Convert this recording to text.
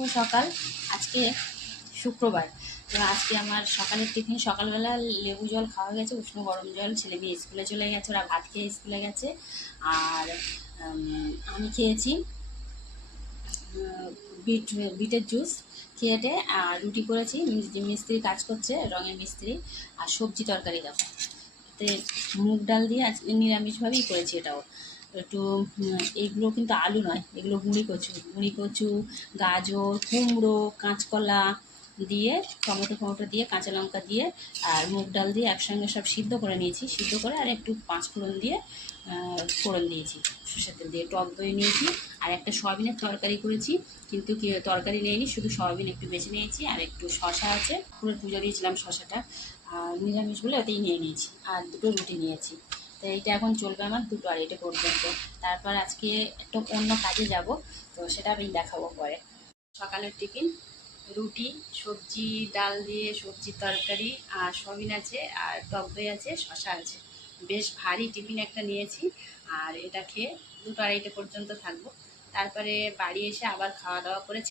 শুভ সকাল। আজকে শুক্রবার। তো আজকে আমার সকালের টিফিন, সকালবেলা লেবু জল খাওয়া গেছে, উষ্ণ গরম জল। ছেলে মেয়ে স্কুলে চলে গেছে, ওরা ভাত খেয়ে স্কুলে গেছে। আর আমি খেয়েছি বিট বিটের জুস খেয়েটে। আর রুটি করেছি, মিস্ত্রি কাজ করছে, রঙের মিস্ত্রি। আর সবজি তরকারি দেখো, এতে মুগ ডাল দিয়ে আজ নিরামিষভাবেই করেছি এটাও। একটু এইগুলো কিন্তু আলু নয়, এগুলো গুঁড়ি কচু, গাজর, কুমড়ো, কাঁচকলা দিয়ে, টমেটো ফমেটো দিয়ে, কাঁচা লঙ্কা দিয়ে আর মুগ ডাল দিয়ে একসঙ্গে সব সিদ্ধ করে নিয়েছি। সিদ্ধ করে আর একটু পাঁচফোড়ন দিয়ে ফোড়ন দিয়েছি, সর্ষের তেল দিয়ে। টক দই নিয়েছি আর একটা সয়াবিনের তরকারি করেছি, কিন্তু কি তরকারি নেইনি, শুধু সয়াবিন একটু বেছে নিয়েছি। আর একটু শশা আছে, পুরো পুজো দিয়েছিলাম শশাটা। আর নিরামিষ বলে ওতেই নিয়ে নিয়েছি। আর দুটো রুটি নিয়েছি। তো এইটা এখন চলবে আমার 2-2:30 পর্যন্ত। তারপর আজকে একটা অন্য কাজে যাব, তো সেটা আমি দেখাবো পরে। সকালের টিফিন রুটি, সবজি ডাল দিয়ে সবজির তরকারি, আর সয়াবিন আছে, আর টক দই আছে, শশা আছে। বেশ ভারী টিফিন একটা নিয়েছি। আর এটা খেয়ে 2-2:30 পর্যন্ত থাকবো। তারপরে বাড়ি এসে আবার খাওয়া দাওয়া করে